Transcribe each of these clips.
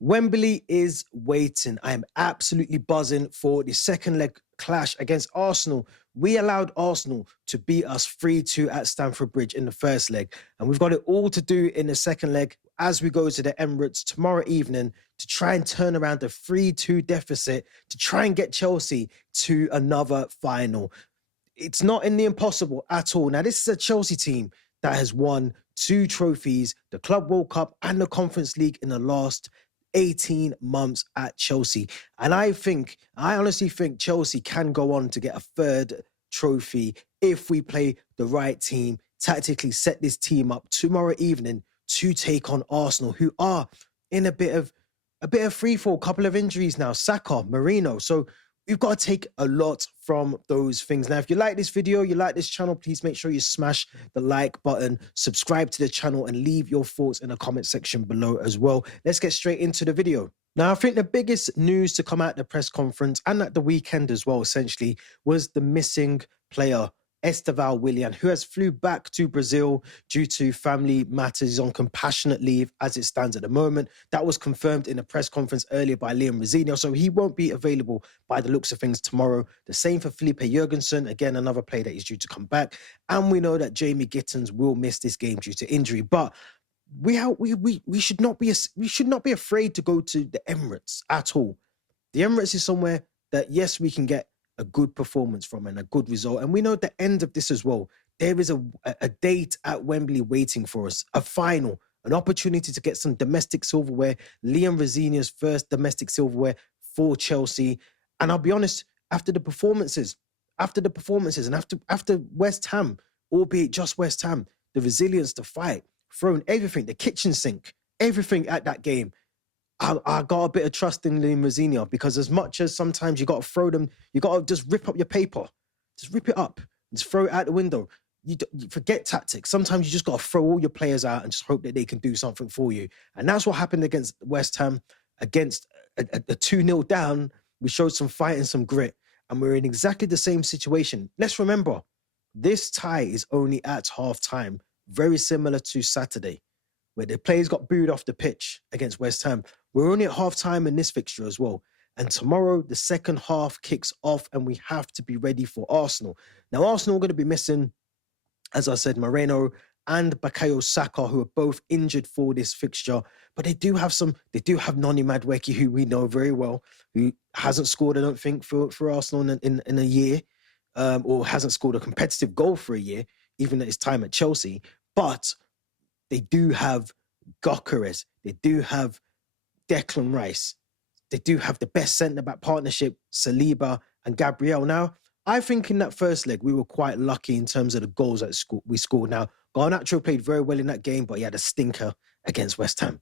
Wembley is waiting. I am absolutely buzzing for the second leg clash against Arsenal. We allowed Arsenal to beat us 3-2 at Stamford Bridge in the first leg. And we've got it all to do in the second leg as we go to the Emirates tomorrow evening to try and turn around the 3-2 deficit, to try and get Chelsea to another final. It's not in the impossible at all. Now, this is a Chelsea team that has won 2 trophies, the Club World Cup and the Conference League in the last 18 months at Chelsea. And I honestly think Chelsea can go on to get a 3rd trophy if we play the right team, tactically set this team up tomorrow evening to take on Arsenal, who are in a bit of free fall, couple of injuries now, Saka, Merino. So we've got to take a lot from those things. Now, if you like this video, you like this channel, please make sure you smash the like button, subscribe to the channel, and leave your thoughts in the comment section below as well. Let's get straight into the video. Now, I think the biggest news to come out at the press conference and at the weekend as well, essentially, was the missing player, Estevao Willian, who has flew back to Brazil due to family matters. He's on compassionate leave as it stands at the moment. That was confirmed in a press conference earlier by Rosenior, so he won't be available by the looks of things tomorrow. The same for Felipe Jurgensen, again, another player that is due to come back. And we know that Jamie Gittins will miss this game due to injury. But we should not be afraid to go to the Emirates at all. The Emirates is somewhere that, yes, we can get a good performance from and a good result. And we know at the end of this as well, there is a date at Wembley waiting for us, a final, an opportunity to get some domestic silverware, Rosenior's first domestic silverware for Chelsea. And I'll be honest, after the performances and after West Ham, albeit just West Ham, the resilience to fight, thrown everything, the kitchen sink, everything at that game, I got a bit of trust in Rosenior, because as much as sometimes you got to throw them, you got to just rip up your paper. Just rip it up. Just throw it out the window. You forget tactics. Sometimes you just got to throw all your players out and just hope that they can do something for you. And that's what happened against West Ham, against a 2-0 down. We showed some fight and some grit, and we're in exactly the same situation. Let's remember, this tie is only at half-time, very similar to Saturday, where the players got booed off the pitch against West Ham. We're only at half-time in this fixture as well. And tomorrow, the second half kicks off, and we have to be ready for Arsenal. Now, Arsenal are going to be missing, as I said, Merino and Bukayo Saka, who are both injured for this fixture. But they do have Noni Madueke, who we know very well, who hasn't scored, I don't think, for Arsenal in a year, or hasn't scored a competitive goal for a year, even at his time at Chelsea. But they do have Gyökeres. They do have Declan Rice. They do have the best centre-back partnership, Saliba and Gabriel. Now, I think in that first leg, we were quite lucky in terms of the goals that we scored. Now, Garnacho played very well in that game, but he had a stinker against West Ham.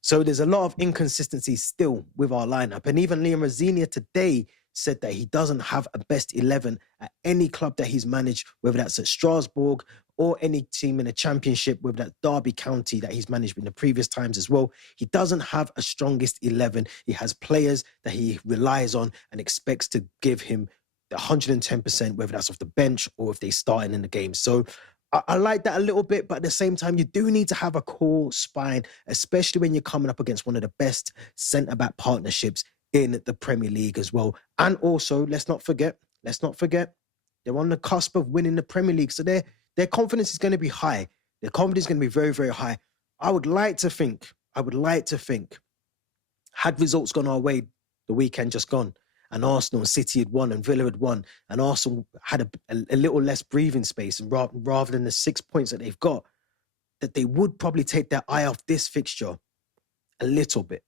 So there's a lot of inconsistency still with our lineup. And even Rosenior today said that he doesn't have a best 11 at any club that he's managed, whether that's at Strasbourg or any team in the Championship, whether that's Derby County that he's managed in the previous times as well. He doesn't have a strongest 11. He has players that he relies on and expects to give him the 110%, whether that's off the bench or if they starting in the game. So I like that a little bit, but at the same time, you do need to have a core spine, especially when you're coming up against one of the best centre-back partnerships in the Premier League as well. And also, let's not forget, they're on the cusp of winning the Premier League. So their confidence is going to be high. Their confidence is going to be very, very high. I would like to think, had results gone our way the weekend just gone, and Arsenal and City had won and Villa had won, and Arsenal had a little less breathing space, and rather than the 6 points that they've got, that they would probably take their eye off this fixture a little bit.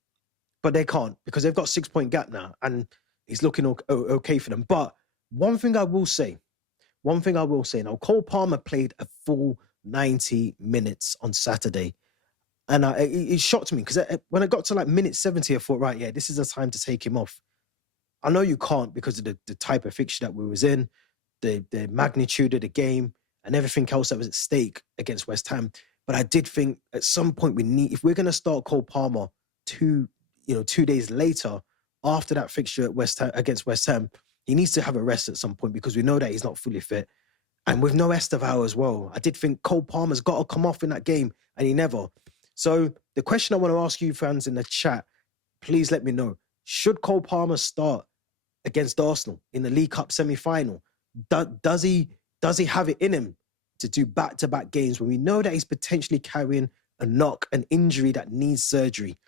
But they can't, because they've got 6 point gap now, and it's looking okay for them. But one thing I will say, now, Cole Palmer played a full 90 minutes on Saturday. And it shocked me, because when I got to like minute 70, I thought, right, yeah, this is the time to take him off. I know you can't, because of the type of fixture that we was in, the magnitude of the game, and everything else that was at stake against West Ham. But I did think at some point if we're going to start Cole Palmer 2 days later after that fixture at against West Ham, he needs to have a rest at some point, because we know that he's not fully fit. And with no Estevao as well, I did think Cole Palmer's got to come off in that game, and he never. So the question I want to ask you fans in the chat please let me know. Should Cole Palmer start against Arsenal in the League Cup semi-final? Does he have it in him to do back-to-back games when we know that he's potentially carrying a knock, an injury that needs surgery?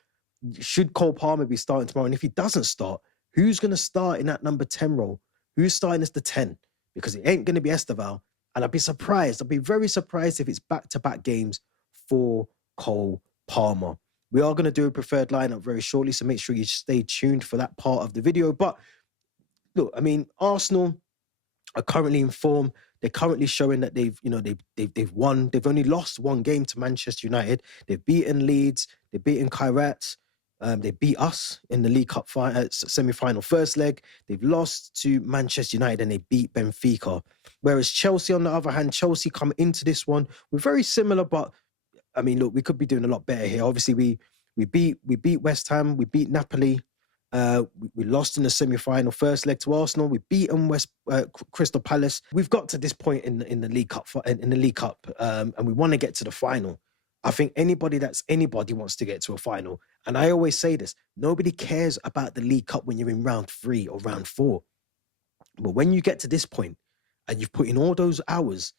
Should Cole Palmer be starting tomorrow? And if he doesn't start, who's going to start in that number 10 role? Who's starting as the 10? Because it ain't going to be Estevao. And I'd be very surprised if it's back-to-back games for Cole Palmer. We are going to do a preferred lineup very shortly, so make sure you stay tuned for that part of the video. But look, I mean, Arsenal are currently in form. They're currently showing that they've won. They've only lost one game to Manchester United. They've beaten Leeds. They've beaten Kairat. They beat us in the League Cup semi-final first leg. They've lost to Manchester United and they beat Benfica. Whereas Chelsea, on the other hand, Chelsea come into this one, we're very similar, but I mean, look, we could be doing a lot better here. Obviously, we beat West Ham, we beat Napoli. We lost in the semi-final first leg to Arsenal. We beaten Crystal Palace. We've got to this point in the League Cup and we want to get to the final. I think anybody wants to get to a final. And I always say this, nobody cares about the League Cup when you're in round 3 or round 4. But when you get to this point and you've put in all those hours,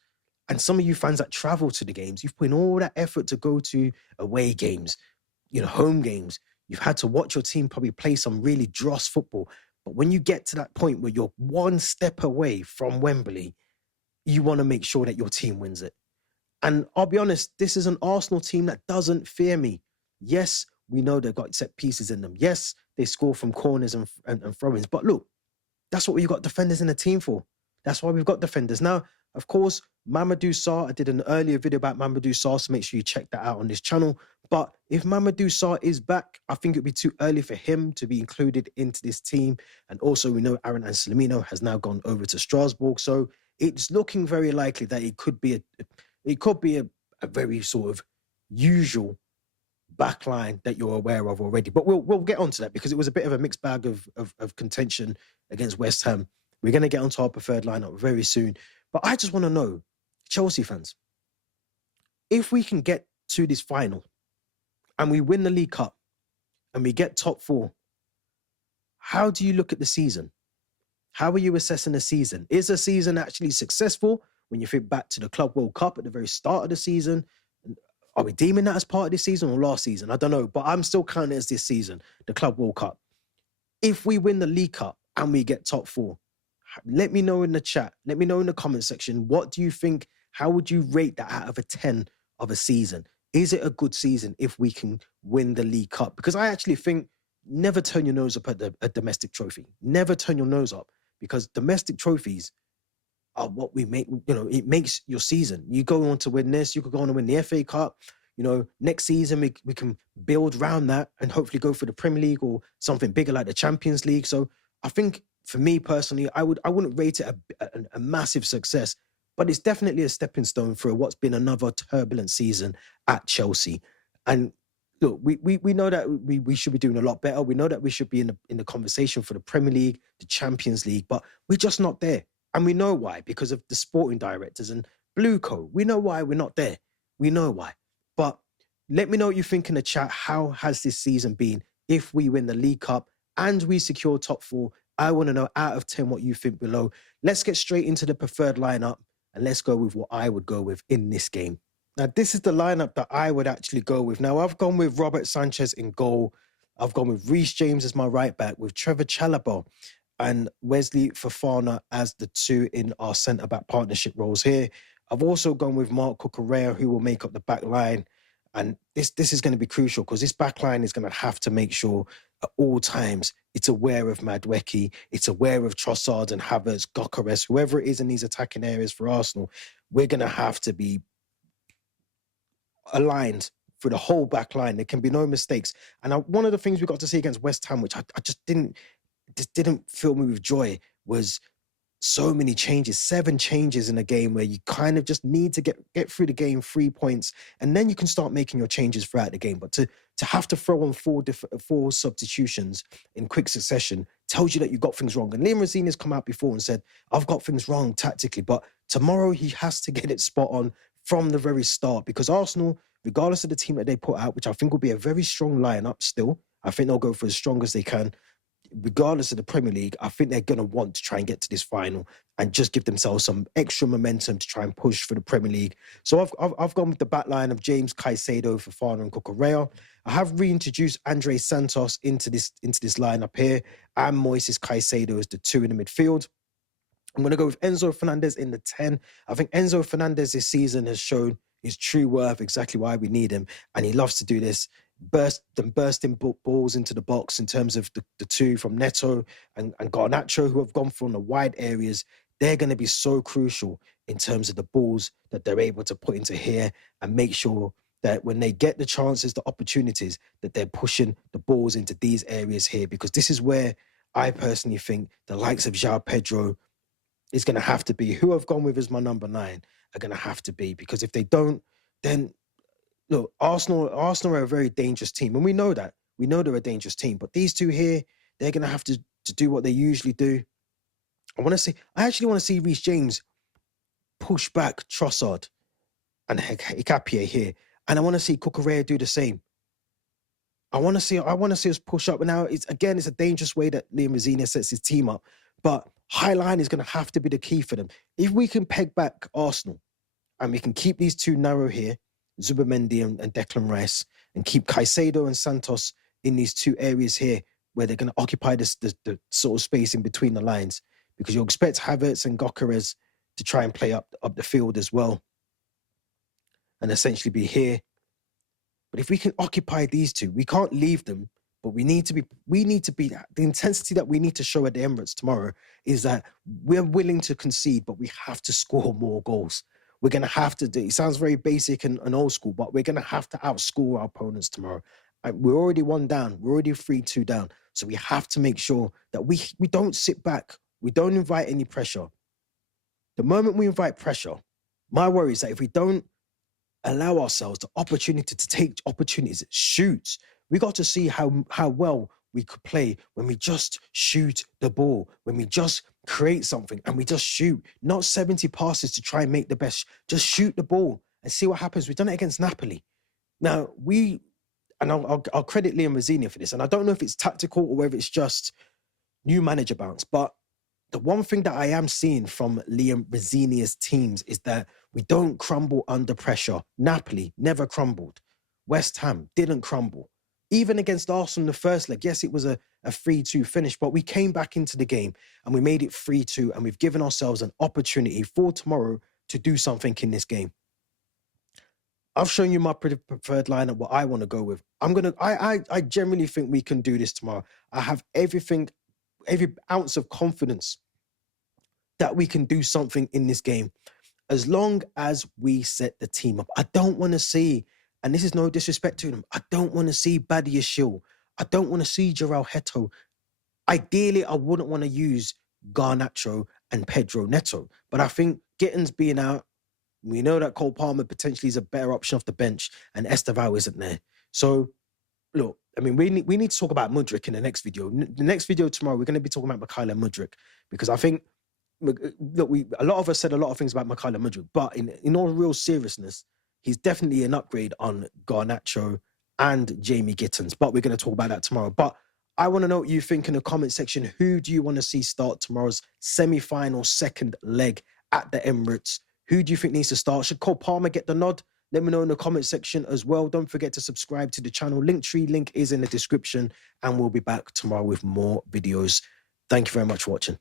and some of you fans that travel to the games, you've put in all that effort to go to away games, home games. You've had to watch your team probably play some really dross football. But when you get to that point where you're one step away from Wembley, you want to make sure that your team wins it. And I'll be honest, this is an Arsenal team that doesn't fear me. Yes, we know they've got set pieces in them. Yes, they score from corners and throw-ins. But look, that's what we've got defenders in the team for. That's why we've got defenders. Now, of course, Mamadou Sarr, I did an earlier video about Mamadou Sarr, so make sure you check that out on this channel. But if Mamadou Sarr is back, I think it'd be too early for him to be included into this team. And also, we know Aaron Anselmino has now gone over to Strasbourg. So it's looking very likely that it could be a very sort of usual backline that you're aware of already. But we'll get onto that because it was a bit of a mixed bag of contention against West Ham. We're going to get onto our preferred lineup very soon. But I just want to know, Chelsea fans, if we can get to this final and we win the League Cup and we get top 4, how do you look at the season? How are you assessing the season? Is the season actually successful when you think back to the Club World Cup at the very start of the season? Are we deeming that as part of this season or last season? I don't know, but I'm still counting it as this season, the Club World Cup. If we win the League Cup and we get top 4, let me know in the chat. Let me know in the comment section. What do you think? How would you rate that out of a 10 of a season? Is it a good season if we can win the League Cup? Because I actually think never turn your nose up at a domestic trophy. Never turn your nose up because domestic trophies are what we make. It makes your season. You go on to win this. You could go on and win the FA Cup. Next season we can build around that and hopefully go for the Premier League or something bigger like the Champions League. So I think for me personally, I wouldn't rate it a massive success, but it's definitely a stepping stone for what's been another turbulent season at Chelsea. And look, we know that we should be doing a lot better. We know that we should be in the conversation for the Premier League, the Champions League, but we're just not there. And we know why, because of the sporting directors and Blue Co. We know why we're not there. We know why. But let me know what you think in the chat. How has this season been if we win the League Cup and we secure top 4? I want to know out of 10 what you think below. Let's get straight into the preferred lineup and let's go with what I would go with in this game. Now, this is the lineup that I would actually go with. Now, I've gone with Robert Sanchez in goal. I've gone with Reece James as my right back, with Trevor Chalobah and Wesley Fofana as the 2 in our centre-back partnership roles here. I've also gone with Marc Cucurella, who will make up the back line. And this is going to be crucial because this back line is going to have to make sure at all times it's aware of Mudryk, it's aware of Trossard and Havertz, Gyökeres, whoever it is in these attacking areas for Arsenal. We're going to have to be aligned for the whole back line. There can be no mistakes. And one of the things we got to see against West Ham, which I just didn't fill me with joy, was so many changes, 7 changes in a game where you kind of just need to get through the game 3 points, and then you can start making your changes throughout the game. But to have to throw on 4 substitutions in quick succession tells you that you got things wrong. And Liam Rosenior's come out before and said, I've got things wrong tactically, but tomorrow he has to get it spot on from the very start, because Arsenal, regardless of the team that they put out, which I think will be a very strong lineup still, I think they'll go for as strong as they can. Regardless of the Premier League, I think they're going to want to try and get to this final and just give themselves some extra momentum to try and push for the Premier League. So I've gone with the back line of James, Caicedo, Fofana and Cucurella. I have reintroduced Andre Santos into this lineup here, and Moises Caicedo as the 2 in the midfield. I'm going to go with Enzo Fernandez in the 10. I think Enzo Fernandez this season has shown his true worth, exactly why we need him, and he loves to do this. Bursting balls into the box in terms of the 2 from Neto and Garnacho, who have gone from the wide areas. They're going to be so crucial in terms of the balls that they're able to put into here and make sure that when they get the chances, the opportunities, that they're pushing the balls into these areas here, because this is where I personally think the likes of João Pedro is going to have to be, who I've gone with as my number 9, are going to have to be, because if they don't, then look, Arsenal are a very dangerous team, and we know that. We know they're a dangerous team, but these 2 here, they're going to have to do what they usually do. I actually want to see Reece James push back Trossard and Hikapié here, and I want to see Cucurella do the same. I want to see us push up. Now, it's a dangerous way that Liam Rosenior sets his team up, but high line is going to have to be the key for them. If we can peg back Arsenal and we can keep these 2 narrow here, Zubimendi and Declan Rice, and keep Caicedo and Santos in these 2 areas here where they're going to occupy the sort of space in between the lines, because you'll expect Havertz and Gyökeres to try and play up the field as well and essentially be here. But if we can occupy these 2, we can't leave them, but we need to be, the intensity that we need to show at the Emirates tomorrow is that we're willing to concede, but we have to score more goals. We're going to have to do, it sounds very basic and old school, but we're going to have to outscore our opponents tomorrow. We're already 1 down. We're already 3-2 down. So we have to make sure that we don't sit back. We don't invite any pressure. The moment we invite pressure, my worry is that if we don't allow ourselves the opportunity to take opportunities, shoot, we got to see how well we could play when we just shoot the ball, when we just create something and we just shoot, not 70 passes to try and make the best, just shoot the ball and see what happens. We've done it against Napoli. Now, I'll credit Liam Rosenior for this, and I don't know if it's tactical or whether it's just new manager bounce, but the one thing that I am seeing from Liam Rosenior's teams is that we don't crumble under pressure. Napoli never crumbled. West Ham didn't crumble. Even against Arsenal in the first leg, yes, it was a 3-2 finish, but we came back into the game and we made it 3-2, and we've given ourselves an opportunity for tomorrow to do something in this game. I've shown you my preferred lineup, what I want to go with. I generally think we can do this tomorrow. I have every ounce of confidence that we can do something in this game, as long as we set the team up. I don't want to see, and this is no disrespect to them, I don't want to see Badia Shil. I don't want to see João Heto. Ideally, I wouldn't want to use Garnacho and Pedro Neto, but I think Gittins being out, we know that Cole Palmer potentially is a better option off the bench, and Estevao isn't there. So, look, I mean, we need to talk about Mudryk in the next video. The next video tomorrow, we're going to be talking about Mikel and Mudryk, because I think, look, a lot of us said a lot of things about Mikel and Mudryk, but in all real seriousness, he's definitely an upgrade on Garnacho and Jamie Gittins. But we're going to talk about that tomorrow. But I want to know what you think in the comment section. Who do you want to see start tomorrow's semi-final second leg at the Emirates? Who do you think needs to start? Should Cole Palmer get the nod? Let me know in the comment section as well. Don't forget to subscribe to the channel. Linktree link is in the description, and we'll be back tomorrow with more videos. Thank you very much for watching.